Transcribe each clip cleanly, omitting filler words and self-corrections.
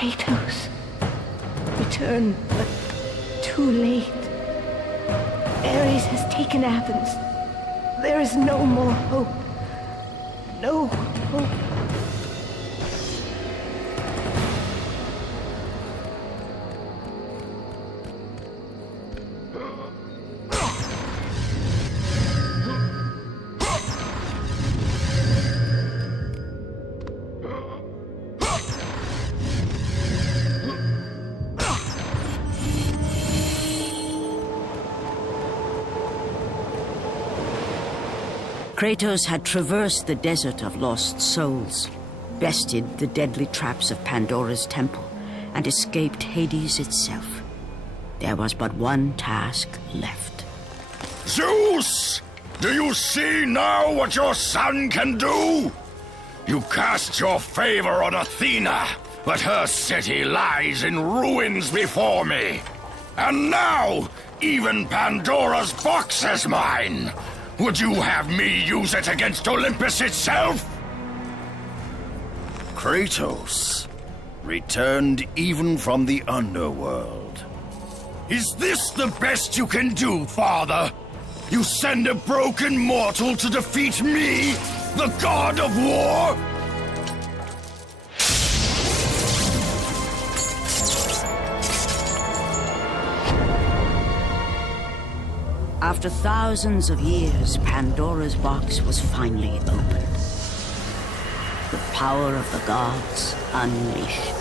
Kratos. Return, but too late. Ares has taken Athens. There is no more hope. No hope. Kratos had traversed the desert of lost souls, bested the deadly traps of Pandora's temple, and escaped Hades itself. There was but one task left. Zeus! Do you see now what your son can do? You cast your favor on Athena, but her city lies in ruins before me. And now, even Pandora's box is mine! Would you have me use it against Olympus itself? Kratos, returned even from the underworld. Is this the best you can do, Father? You send a broken mortal to defeat me, the god of war? After thousands of years, Pandora's box was finally opened. The power of the gods unleashed.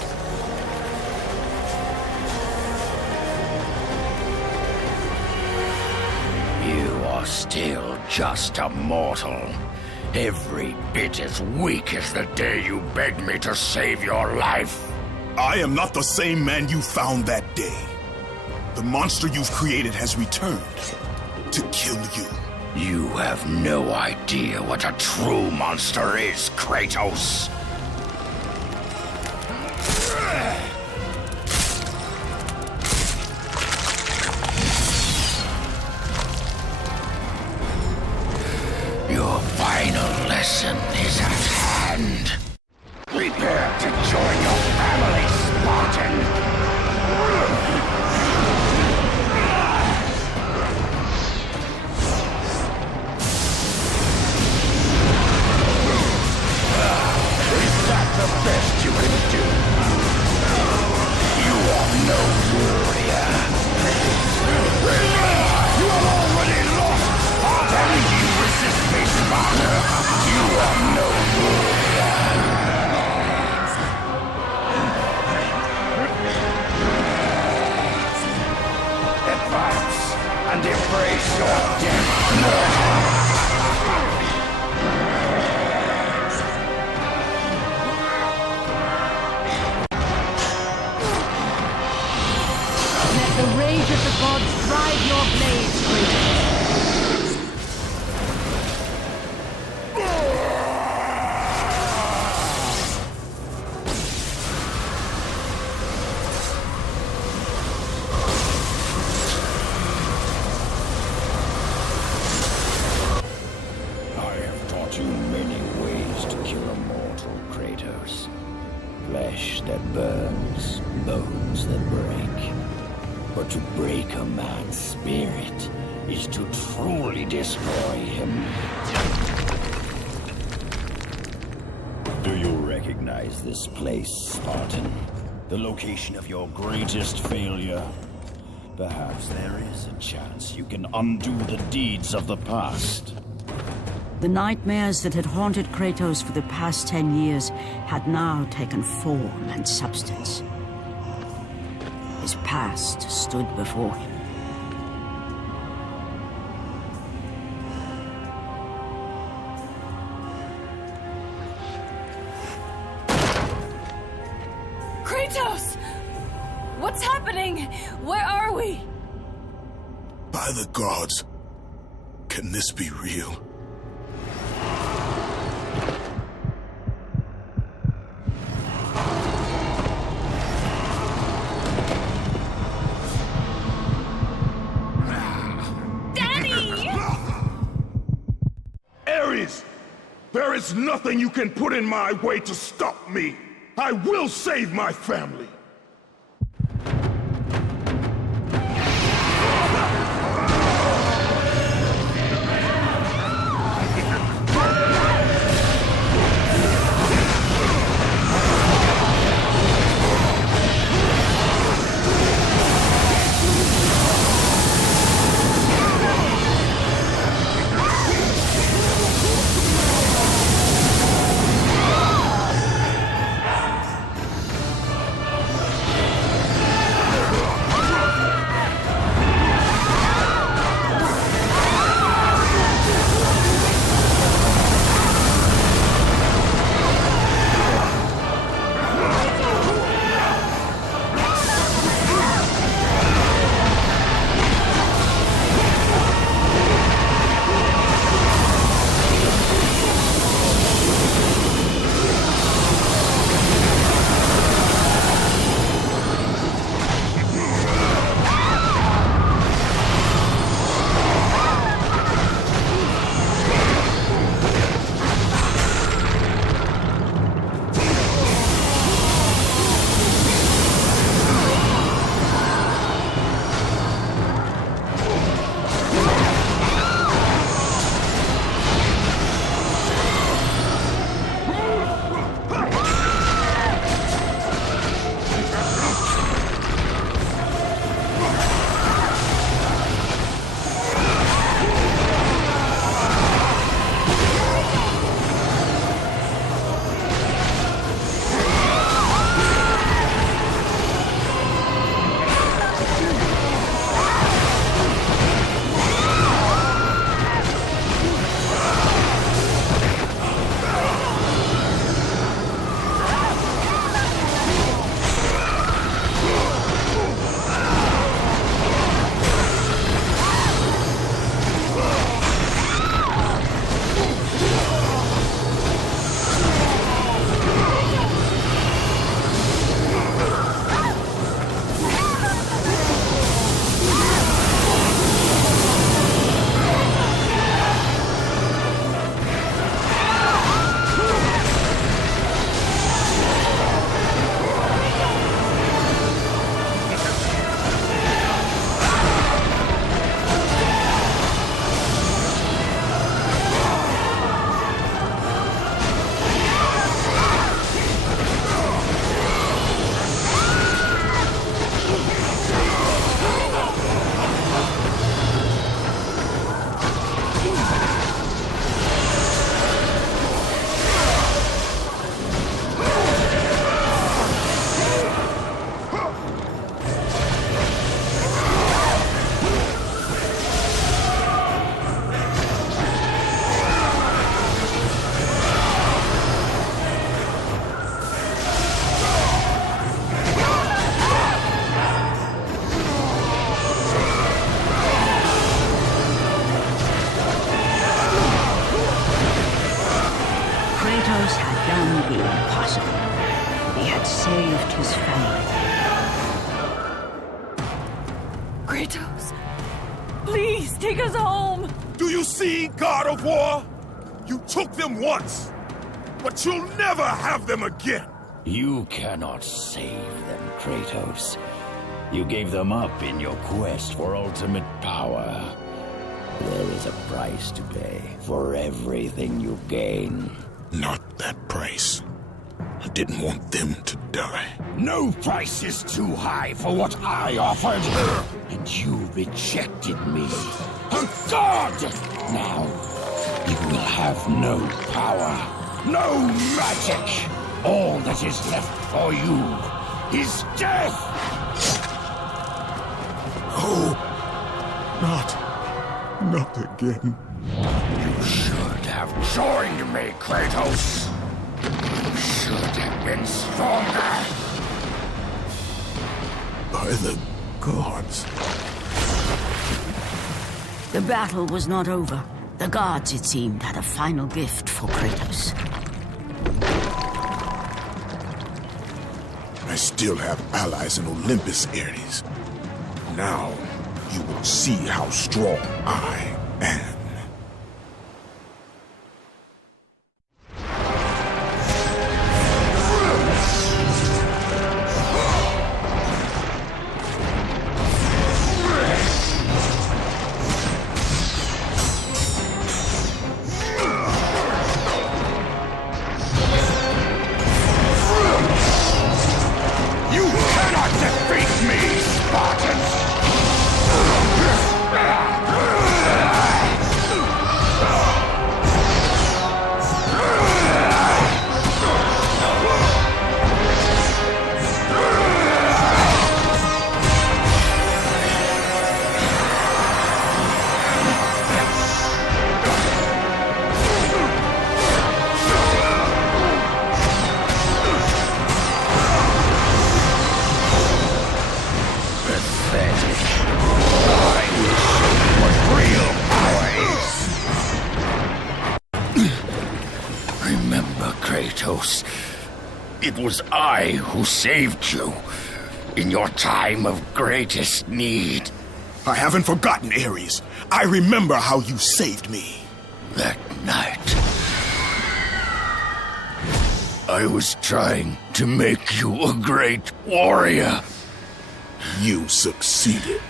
You are still just a mortal. Every bit as weak as the day you begged me to save your life. I am not the same man you found that day. The monster you've created has returned to kill you. You have no idea what a true monster is, Kratos. Your final lesson is at hand. Prepare to join your family, Spartan! The best you can do. You are no warrior. You have already lost. How did you resist me, Sparta? You are no warrior. Advance and embrace your death. The rage of the gods drive your blades, Kratos. I have taught you many ways to kill a mortal, Kratos. Flesh that burns, bones that break. But to break a man's spirit is to truly destroy him. Do you recognize this place, Spartan? The location of your greatest failure? Perhaps there is a chance you can undo the deeds of the past. The nightmares that had haunted Kratos for the past 10 years had now taken form and substance. His past stood before him. Kratos! What's happening? Where are we? By the gods, can this be real? There is nothing you can put in my way to stop me. I will save my family! Kratos had done the impossible. He had saved his family. Kratos, please take us home. Do you see, God of War? You took them once, but you'll never have them again! You cannot save them, Kratos. You gave them up in your quest for ultimate power. There is a price to pay for everything you gain. Not that price. I didn't want them to die. No price is too high for what I offered, and you rejected me. A god! Now, you will have no power, no magic. All that is left for you is death! Oh, not again. You should have joined me, Kratos. You should have been stronger. By the gods. The battle was not over. The gods, it seemed, had a final gift for Kratos. I still have allies in Olympus, Ares. Now, you will see how strong I am. me, Spartans! Remember, Kratos, it was I who saved you in your time of greatest need. I haven't forgotten, Ares. I remember how you saved me. That night, I was trying to make you a great warrior. You succeeded.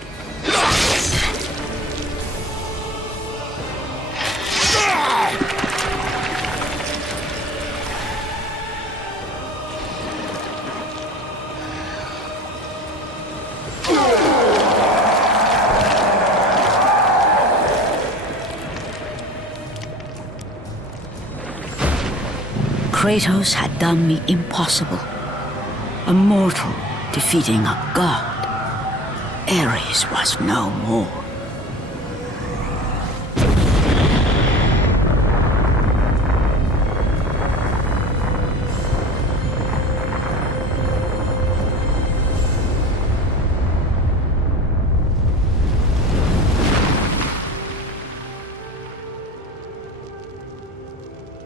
Kratos had done the impossible. A mortal defeating a god. Ares was no more.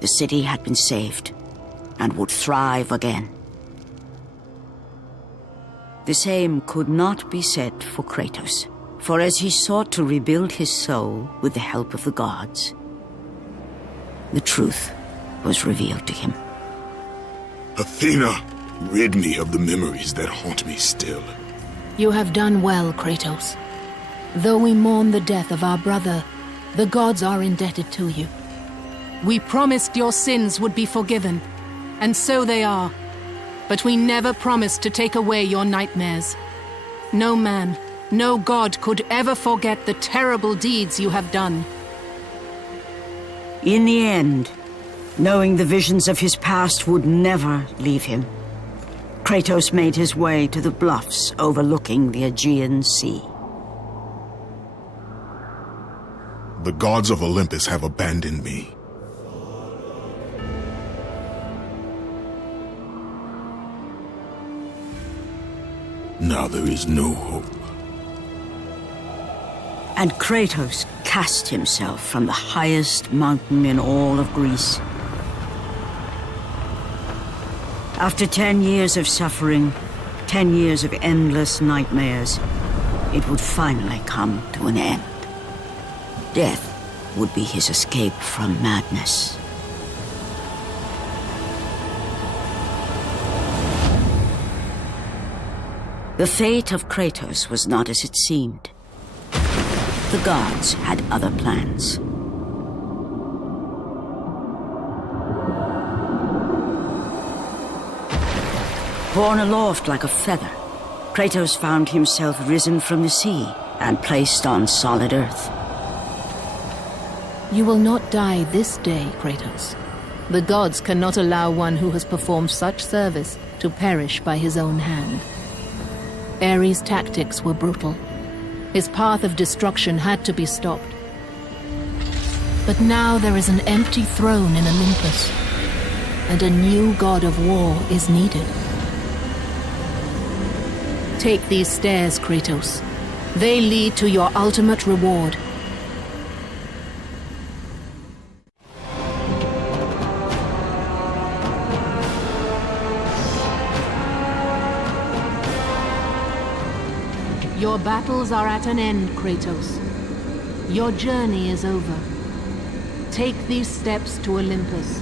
The city had been saved and would thrive again. The same could not be said for Kratos, for as he sought to rebuild his soul with the help of the gods, the truth was revealed to him. Athena, rid me of the memories that haunt me still. You have done well, Kratos. Though we mourn the death of our brother, the gods are indebted to you. We promised your sins would be forgiven, and so they are. But we never promised to take away your nightmares. No man, no god could ever forget the terrible deeds you have done. In the end, knowing the visions of his past would never leave him, Kratos made his way to the bluffs overlooking the Aegean Sea. The gods of Olympus have abandoned me. Now there is no hope. And Kratos cast himself from the highest mountain in all of Greece. After 10 years of suffering, 10 years of endless nightmares, it would finally come to an end. Death would be his escape from madness. The fate of Kratos was not as it seemed. The gods had other plans. Borne aloft like a feather, Kratos found himself risen from the sea and placed on solid earth. You will not die this day, Kratos. The gods cannot allow one who has performed such service to perish by his own hand. Ares' tactics were brutal. His path of destruction had to be stopped. But now there is an empty throne in Olympus, and a new god of war is needed. Take these stairs, Kratos. They lead to your ultimate reward. Your battles are at an end, Kratos. Your journey is over. Take these steps to Olympus,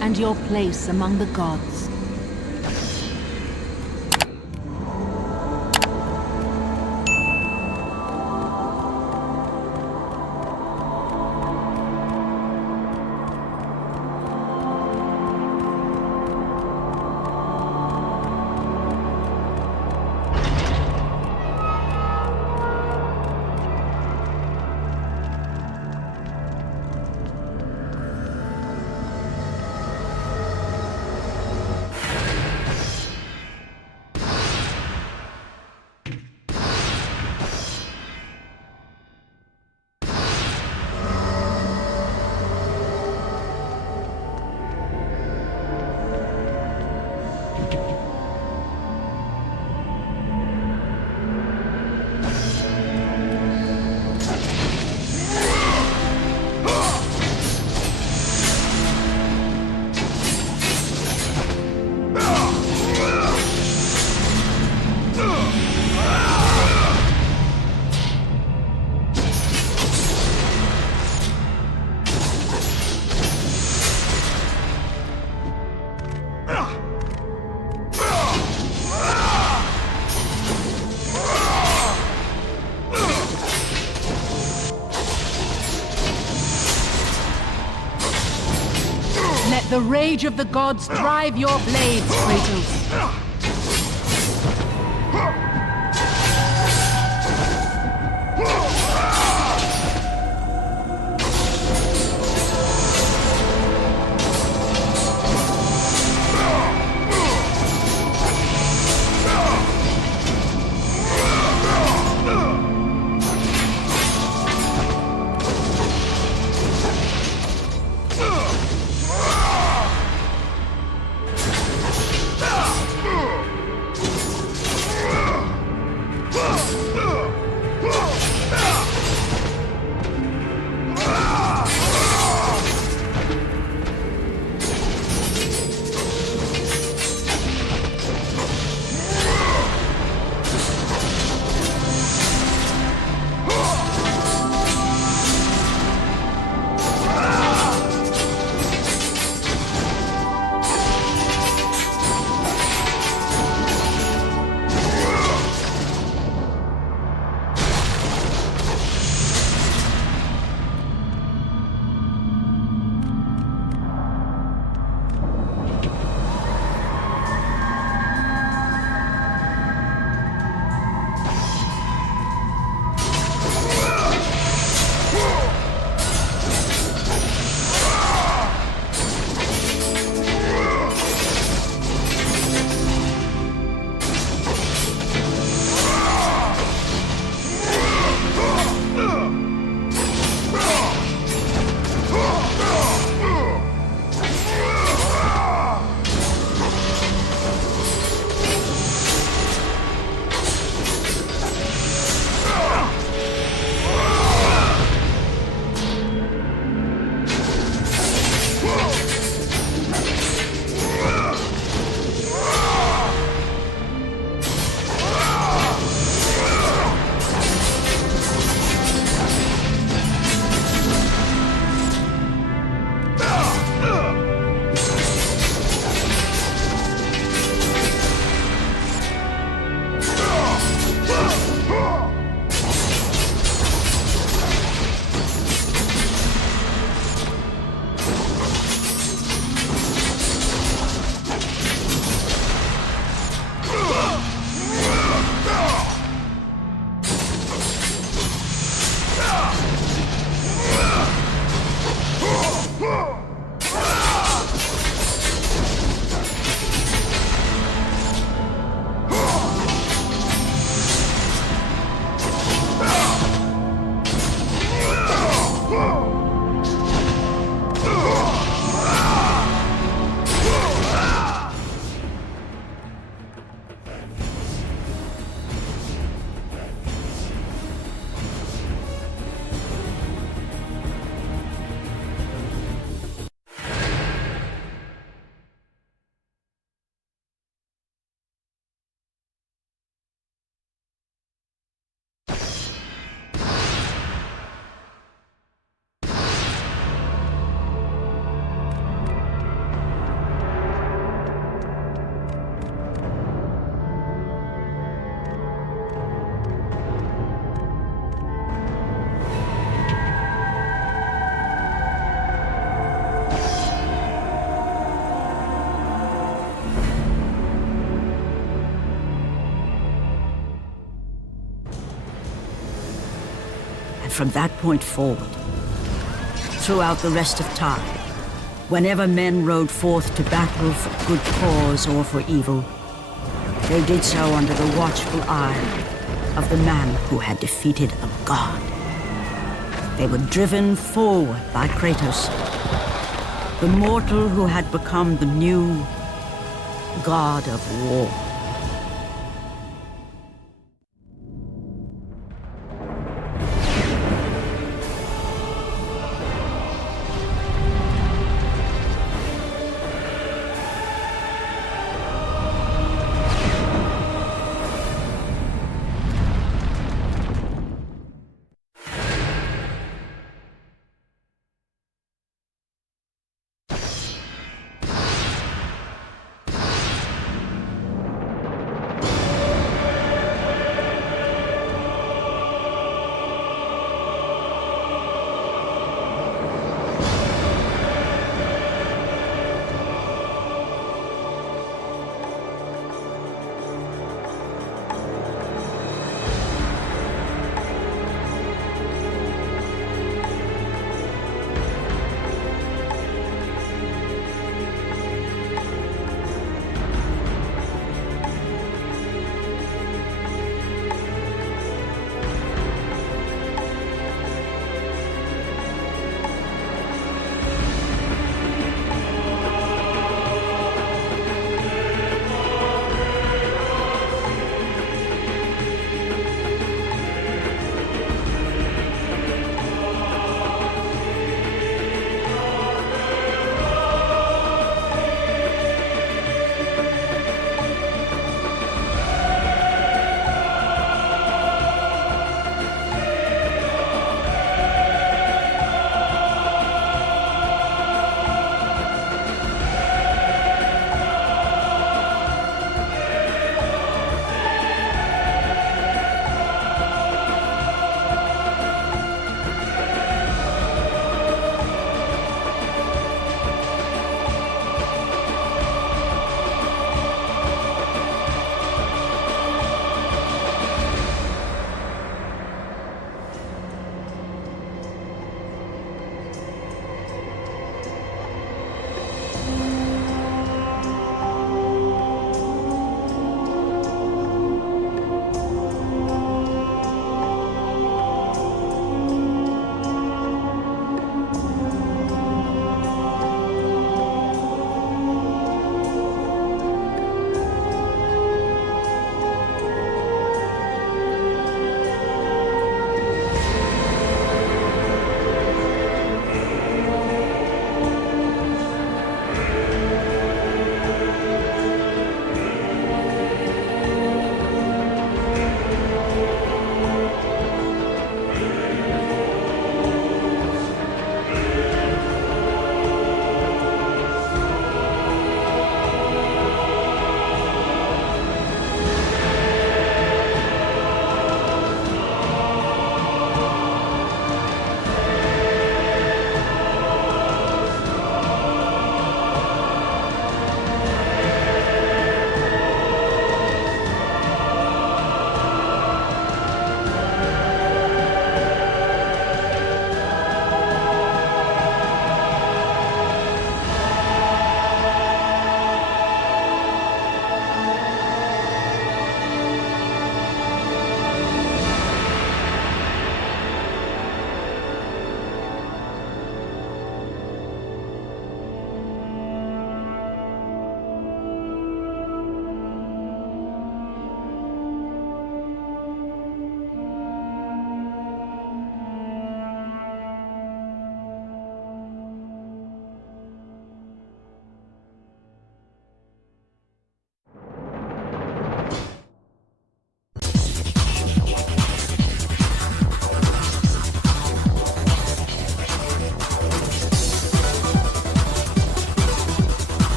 and your place among the gods. the rage of the gods drive your blades, Kratos. From that point forward, throughout the rest of time, whenever men rode forth to battle for good cause or for evil, they did so under the watchful eye of the man who had defeated a god. They were driven forward by Kratos, the mortal who had become the new god of war.